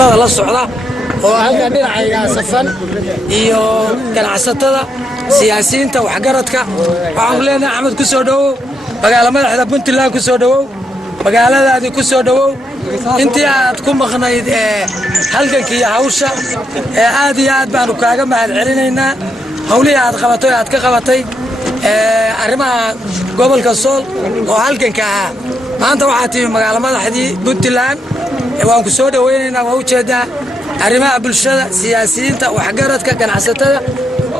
la socda oo halka dhinacayga safan iyo ganacsatada siyaasiyiinta waxgaradka waxaan leenahay Axmed ku soo dhawow magaalada madaxda Puntland ku soo dhawow magaaladaadii ku soo dhawow intii aad ku maqnayd halgankii hawsha aad iyo aad baan kaaga mahadcelinaynaa hawlihi aad ka qabatay arrimaha gobolka Sool oo halganka ah maanta waxaa timi magaalada madaxdii Puntland waan ku soo dhaweynaynaa waa u jeedaa arrimaha bulshada siyaasiyiinta waxgaradka ganacsatada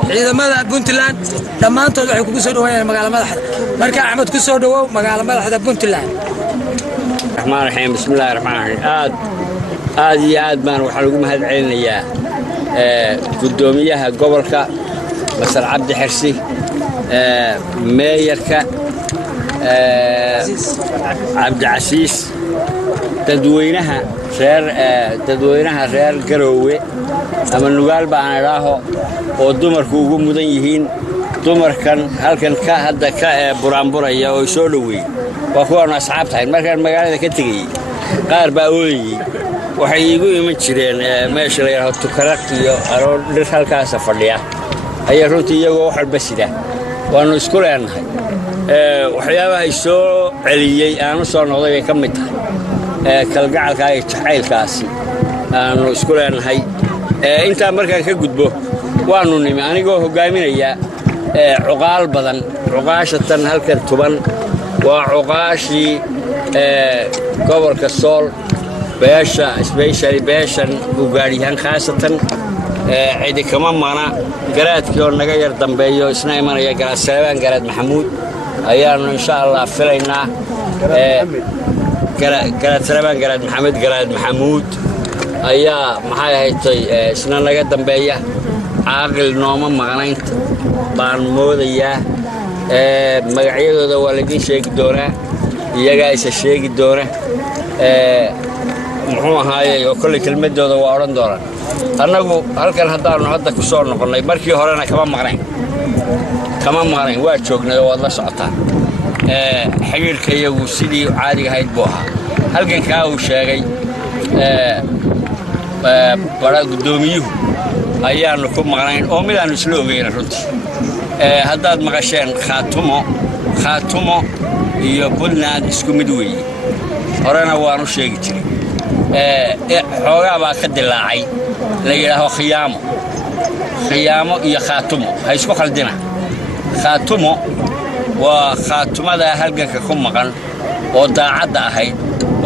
ciidamada Puntland dhammaantood waxay kugu soo dhaweeyaan magaalada madaxda marka Axmed ku soo dhawow magaalada madaxda Puntland الرحمن الرحيم بسم الله الرحمن الرحيم aad iyo aad baan waxa lagu mahadcelinayaa gudoomiyaha gobolka Masar Cabdi Xirsi meeyarka Cabdi Casiis dadweynaha reer Garowe ama Nugaal baan iraaho oo dumarku ugu mudan yihiin dumarkan halkan ka hadda ka buraanburaya oo soo dhaweey waa kuwan asxaabtahay markaan magaalada ka tagay qaar baa ooyay waxay igu iman jireen meesha la yiraahdo tukaraq iyo aroor dhir halkaas fadhiya ayaa runtii iyagoo wax albasida waanu isku leenahay waxyaabaha ay soo celiyay aanu soo noqday ka mid tahay kalgacalka ay jacaylkaasi aanu isku leenahay inta markaan ka gudbo waanu nimi anigoo hogaaminaya cuqaal badan cuqaashatan halkan tuban waa cuqaashii gobolka Sool beesha especially beeshan ugaariyahan khaasatan cidi kama mana garaadkii oo naga yar dambeeyo isna imanaya garaad Salebaan garaad Maxamuud ayaanu insha Allah filaynaa garaad Salebaan garaad Maxamed garaad Maxamuud ayaa maxay haytay isna naga dambeeya caaqil nooma maqnaynta baan moodayaa magacyadooda waa la idin sheegi doonaa iyaga isa sheegi doona muxuu ahaayay oo kulli kelmadooda waa oran doonaan annagu halkan haddaanu hadda ku soo noqonnay markii horena kama maqnayn waa joognay oo waad la socotaan xiriirka iyagu sidii caadiga ahayd buu ahaa halgankaa uu sheegay bara gudoomiyuhu ayaanu ku maqnayn oo midaanu isla ogeyn runtii haddaad maqasheen khaatumo iyo Puntland isku mid weeye horena waanu sheegi jiray xoogaa baa ka dilaacay la yiraahdo khiyaamo iyo khaatumo hay isku khaldina khaatumo waa khaatumada halganka ku maqan oo daacadda ahayd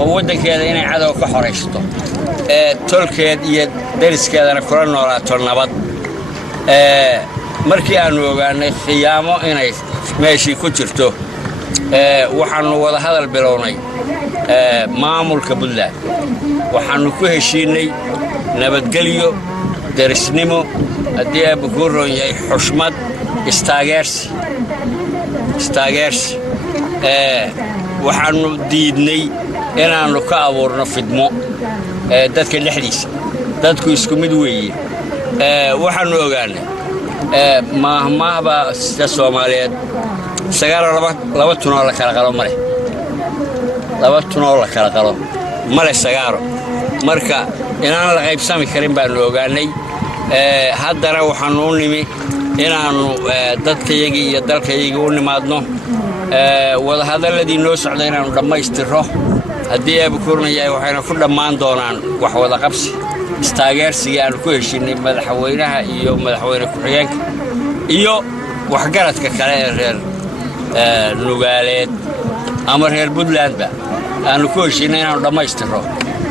oo wadankeeda inay cadow ka xoreysto tolkeed iyo deriskeedana kula noolaato nabad markii aanu ogaanay khiyaamo inay meeshii ku jirto waxaanu wada hadal bilownay maamulka Puntland waxaanu ku heshiinay nabadgelyo derisnimo haddii ay ku roon yahay xushmad istaageersi waxaanu diidnay inaanu ka abuurno fidmo dadka dhexdiisa dadku isku mid weeye waxaanu ogaanay maahmaahba sida Soomaaliyeed laba tunoo la kala qalo male sagaaro marka inaan la qaybsami karin baanu ogaanay haddana waxaanu u nimi inaanu dadkayagii iyo dalkayagii u nimaadno wada hadalladii noo socday inaanu dhammaystiro haddii ay bukurnayahay waxayna ku dhammaan doonaan wax wada qabsi istaageersigii aanu ku heshiinay madaxweynaha iyo madaxweyne ku-xigeenka iyo waxgaradka kale ee reer Nugaaleed ama reer Puntlandba aanu ku heshiinay inaanu dhammaystiro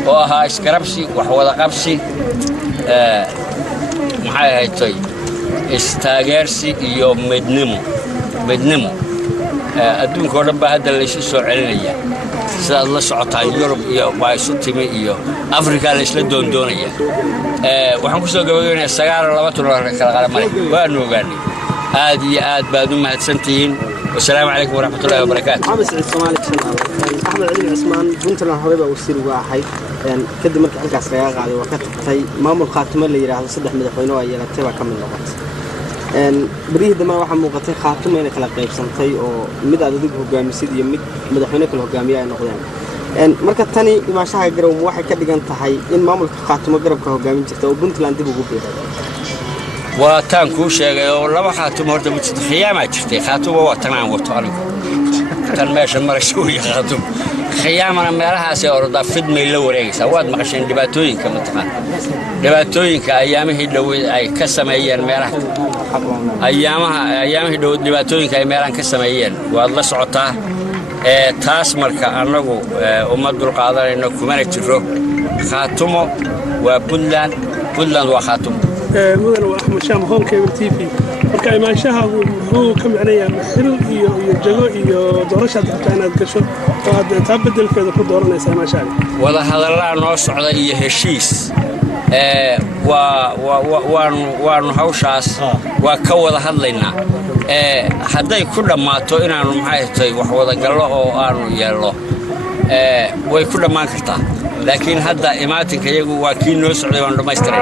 oo ahaa iskarabsi wax wada qabsi maxay haytay istaageersi iyo midnimo adduunka oo dhan baa hadda la isu soo celinaya sidaad la socotaan Yurub iyo Baisu timi iyo Afrika la isla doondoonaya waxaan ku soo gabagabeynayaa sagaal laba tunoo kala qalamay waanu ogaanay aad iyo aad baad u mahadsantihiin والسلام عليكم ورحمة الله وبركاته. عامل سعيد صومالي أحمد علي عثمان بنتنا هربا وسير واحد كده مركز على السياق على وقت في مامور خاتم اللي يراها صدق مدحونه يلا تبع كم اللغات. بريه دم واحد مقطع خاتم يعني خلق قيب سنتي أو مد عدد هجوم سيد يمد مدحونه كل هجومية نقدان. marka tani imaashaha garow waxay ka dhigan tahay in maamulka Khaatumo garabka hogaamin jirta oo Puntland dib ugu biiray waataan ku sheegay oo laba Khaatumo horta mid khiyaama jirtay Khaatumo waa tanaan wato anigu tan meesha marasho iyo Khaatumo khiyaamana meelahaas ee orda fidmay la wareegaysa waad maqasheen dhibaatooyinka mataqaan dhibaatooyinka ayaamihii dhaweyd ay ka sameeyeen meelaha ayaamihii dhaweyd dhibaatooyinka ay meelahan ka sameeyeen waad la socotaa taas marka anagu ummad dul qaadanayno kumana jiro Khaatumo waa Puntland waa Khaatumo مدن وأحمد شام هون كيبل تي في marka imaashaha wuxuu ka macnayaa xil iyo jago iyo doorashada dadka gasho oo aad taa bedelkeeda ku dooranaysa imaashaha wada hadallaan noo socda iyo heshiis waanu hawshaas waa ka wada hadlaynaa hadday ku dhammaato inaanu maxay tahay wax wada gallo oo aanu yeelno way ku dhammaan kartaa laakiin hadda imaatinka iyagu waa kii noo socday waan dhammaystiray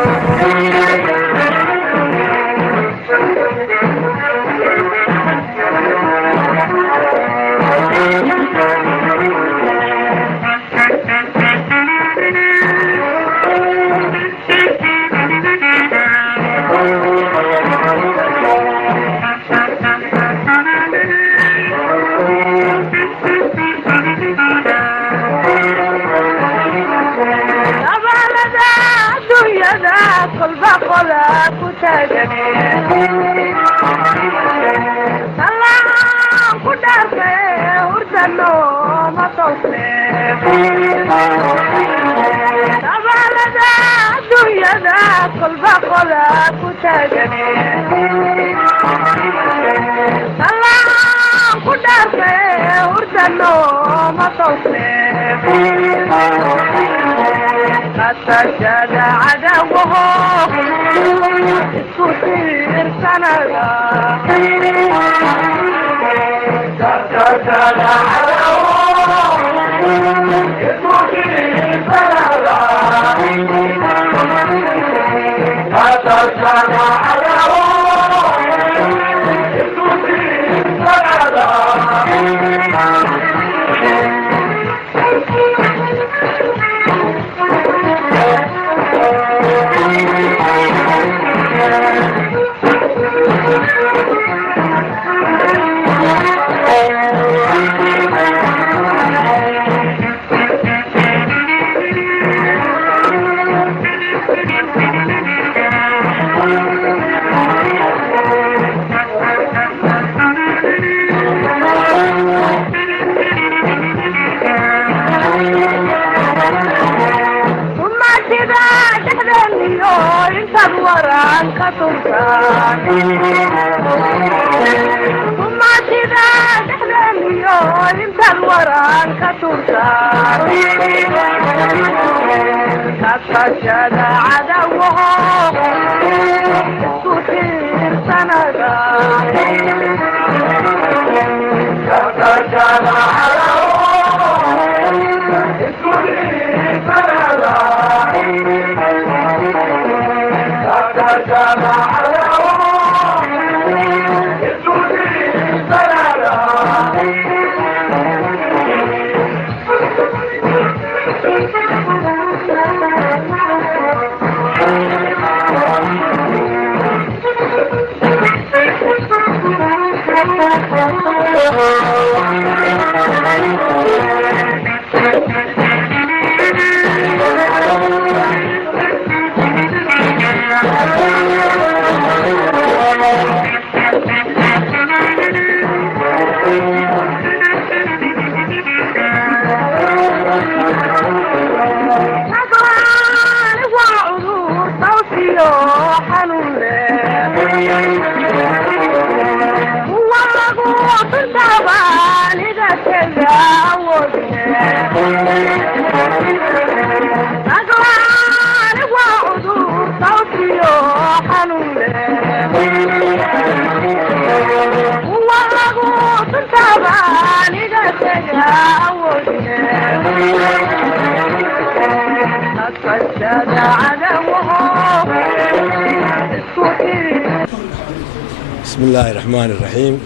بسم الله الرحمن الرحيم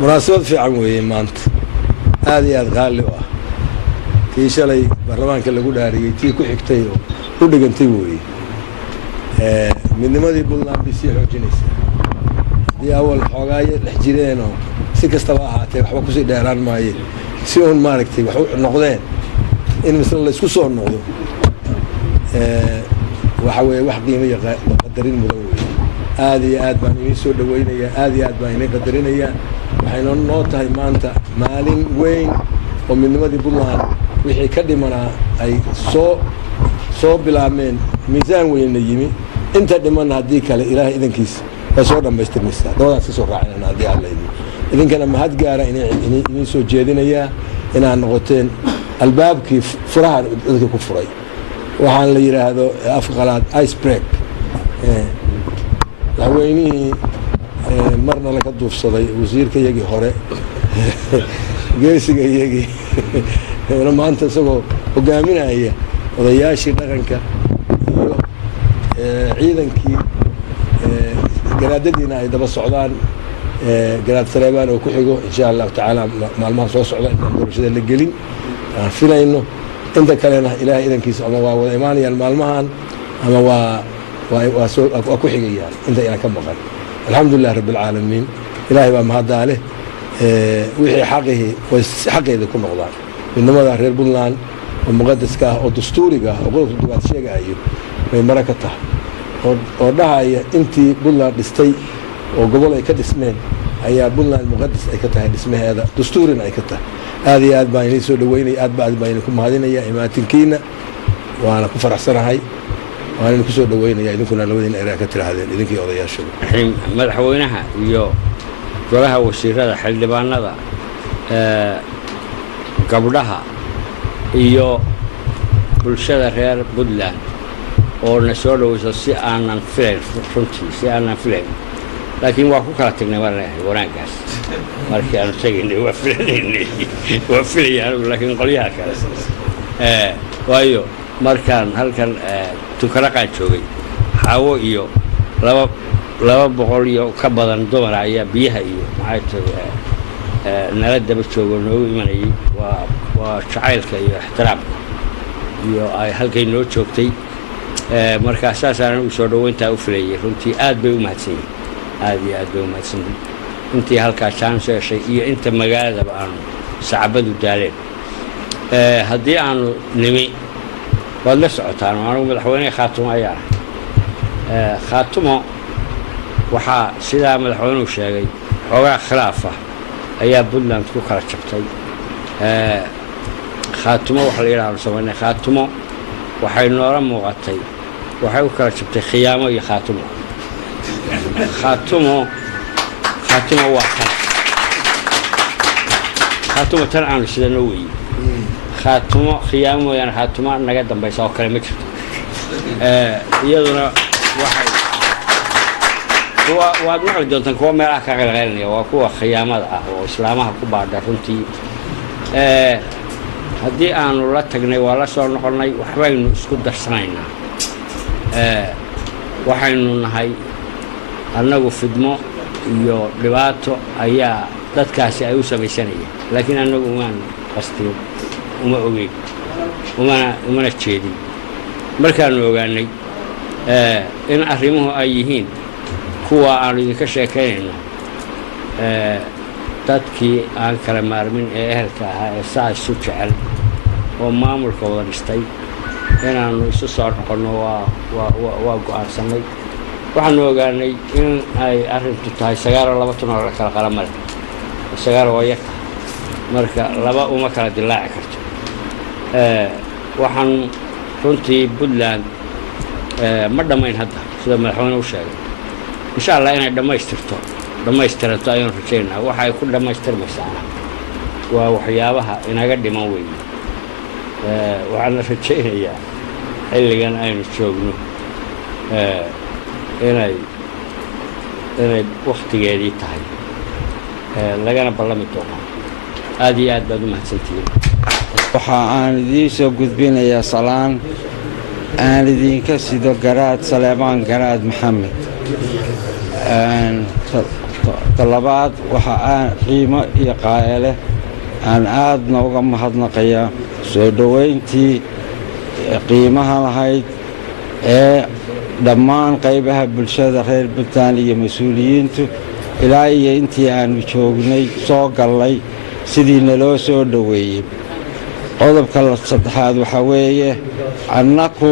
مناسبة في عموية مانت هذه غالية tii shalay baarlamaanka lagu dhaariyey tii ku xigtay oo u dhigantay weeye midnimadii Puntland bay sii xoojinaysaa haddii awal xoogaayo dhex jireen oo si kastaba ahaatee waxba kusii dheeraan maaye si uun maaragtay wax u noqdeen in misla la isku soo noqdo waxa weeye wax qiimo iyo qadarin mudan weeye aad iyo aad baan idin soo dhawaynayaa aad iyo aad baan idin qadarinayaa waxayna noo tahay maanta maalin weyn oo midnimadii Puntland wixii ka dhimanaa ay soo bilaabmeen miisaan weynna yimi inta dhimanna haddii kale ilaahay idankiisa waa soo dhammaystirmaysaa dabadaas ka soo raacinana haddii alla idin idinkana mahad gaara idin soo jeedinayaa inaad noqoteen albaabkii furaha dadka ku furay waxaan la yidhaahdo afqalaad ice break madaxweynihii marna laga duufsaday wasiirka iyagii hore geesiga iyagii maanta isagoo hogaaminaya odayaashii dhaqanka iyo ciidankii garaadadiina ay daba socdaan garaad Sareebaan oo ku xigo insha Allah tacaala maalmaha soo socda inaan doorashada la gelin aan filayno inta kalena ilaahay idankiisa ama waa wada imaanayaan maalmahan ama waa ku xigayaan inta ina ka maqan alxamdulilah rabbil caalamiin ilaahay baa mahaddaa leh wixii xaqihii way xaqeeda ku noqdaan midnimada reer Puntland oo muqadaska ah oo dastuuriga ah oo qodobka duwaad sheegayo way mara ka tahay oo dhahaya intii Puntland dhistay oo gobol ay ka dhismeen ayaa Puntland muqadas ay ka tahay dhismaheeda dastuurina ay ka tahay aad iyo aad baan idin soo dhaweynaya aad baan idinku mahadinaya imaatinkiina waana ku faraxsanahay waan idinku soo dhaweynaya idinkuna labadiin eray ka tiraahdeen idinkii odayaasha madaxweynaha iyo golaha wasiirada xildhibaanada gabdhaha iyo bulshada reer Puntland oo na soo dhawayso si aanan filayn runtii si aanan filayn laakiin waa ku kala tagnay wanaagaas markii aanu tagaynay waa filayaan laakiin qolyaha kale waayo markaan halkan tukaraqaan joogay xaawo iyo laba boqol iyo ka badan dumar ayaa biyaha iyo maxay tahay nala daba joogo noogu imanayay waa jacaylka iyo ixtiraamka iyo ay halkay noo joogtay markaa saasaan u soo dhawayntaa u filayay runtii aad bay u mahadsan yihiin aad iyo aad bay u mahadsan yihiin intii halkaa chance heshay iyo inta magaaladaba aanu sacabadu daaleen haddii aanu nimi waad la socotaan anigu madaxweyne Khaatumo ayaa Khaatumo waxaa sidaa madaxweynuhu sheegay xoogaa khilaaf ah ayaa Puntland ku kala jabtay Khaatumo waxa la yiraahdo Soomaaliya Khaatumo waxay noola muuqatay waxay u kala jabtay khiyaamo iyo Khaatumo waa Khaatumo tan aan sidana weey Khaatumo khiyaamo yani Khaatumo naga dambaysa oo kale ma jirto iyaduna waxay waad maqli doontaan kuwa meelaha ka qalqalinaya waa kuwa khiyaamada ah oo islaamaha ku baadha runtii haddii aanu la tagnay waa la soo noqonnay waxbaynu isku darsanaynaa waxaynu nahay annagu fidmo iyo dhibaato ayaa dadkaasi ay u samaysanayeen laakiin annagu umaan qastin uma ogeyn umana jeedin markaanu ogaanay in arrimuhu ay yihiin kuwa aanu idinka sheekaynayno dadkii aan kala maarmin ee ehelka ahaa ee saa isu jecel oo maamulka wada dhistay inaanu isu soo noqonno waa go'aansanay waxaanu ogaanay in ay arrintu tahay 9 oo la kala qala male 9 waa yarka marka laba uma kala dilaaci karto waxaan runtii Puntland ma dhamayn hadda sida madaxweynuhu sheegay insha Allah inay dhammaystirto ayaan rajaynayaa waxa ay ku dhammaystirmaysaa waa waxyaabaha inaga dhiman weeye waxaan rajaynayaa xilligan aynu joogno inay waqtigeedii tahay lagana ballami doono aad iyo aad baad u mahadsantihiin waxa aan idiin soo gudbinayaa salaan aan idinka sido garaad Saleebaan garaad Maxamed talabaad waxa aan qiimo iyo qaayale aan aadna uga mahadnaqayaa soo dhowayntii qiimaha lahayd ee dhammaan qaybaha bulshada reer puntland iyo mas-uuliyiintu ilaa iyo intii aannu joognay soo gallay sidii naloo soo dhoweeyey qodobka saddexaad waxaa weeye annaku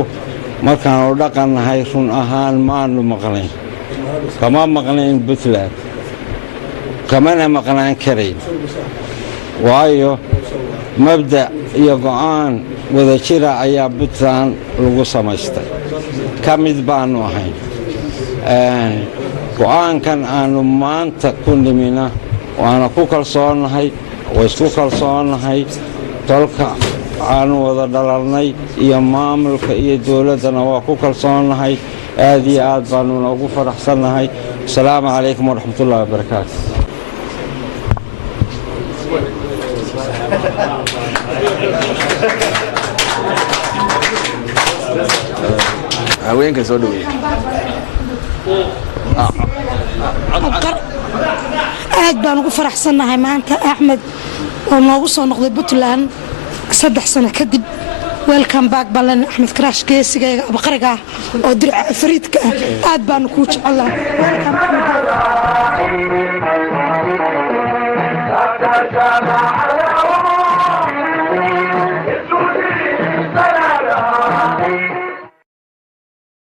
markaannu dhaqannahay run ahaan maannu maqnayn kama maqnayn puntland kamana maqnaan karayn waayo mabda' iyo go'aan wada jira ayaa puntland lagu samaystay ka mid baannu ahayn go'aankan aannu maanta ku nimina waana ku kalsoonnahay waysku kalsoonnahay tolka aannu wada dhalannay iyo maamulka iyo dowladdana waa ku kalsoonnahay aad iyo aad baannuna ugu faraxsannahay asalaamu calaykum waraxmatullahi wabarakaatu haweenka soo dhaweey aad baan ugu faraxsannahay maanta Axmed oo noogu soo noqday Puntland 3 sano kadib welcome back balan Axmed Crash geesigayga abaqariga oo dirca fariidka aad baan ku jecelahay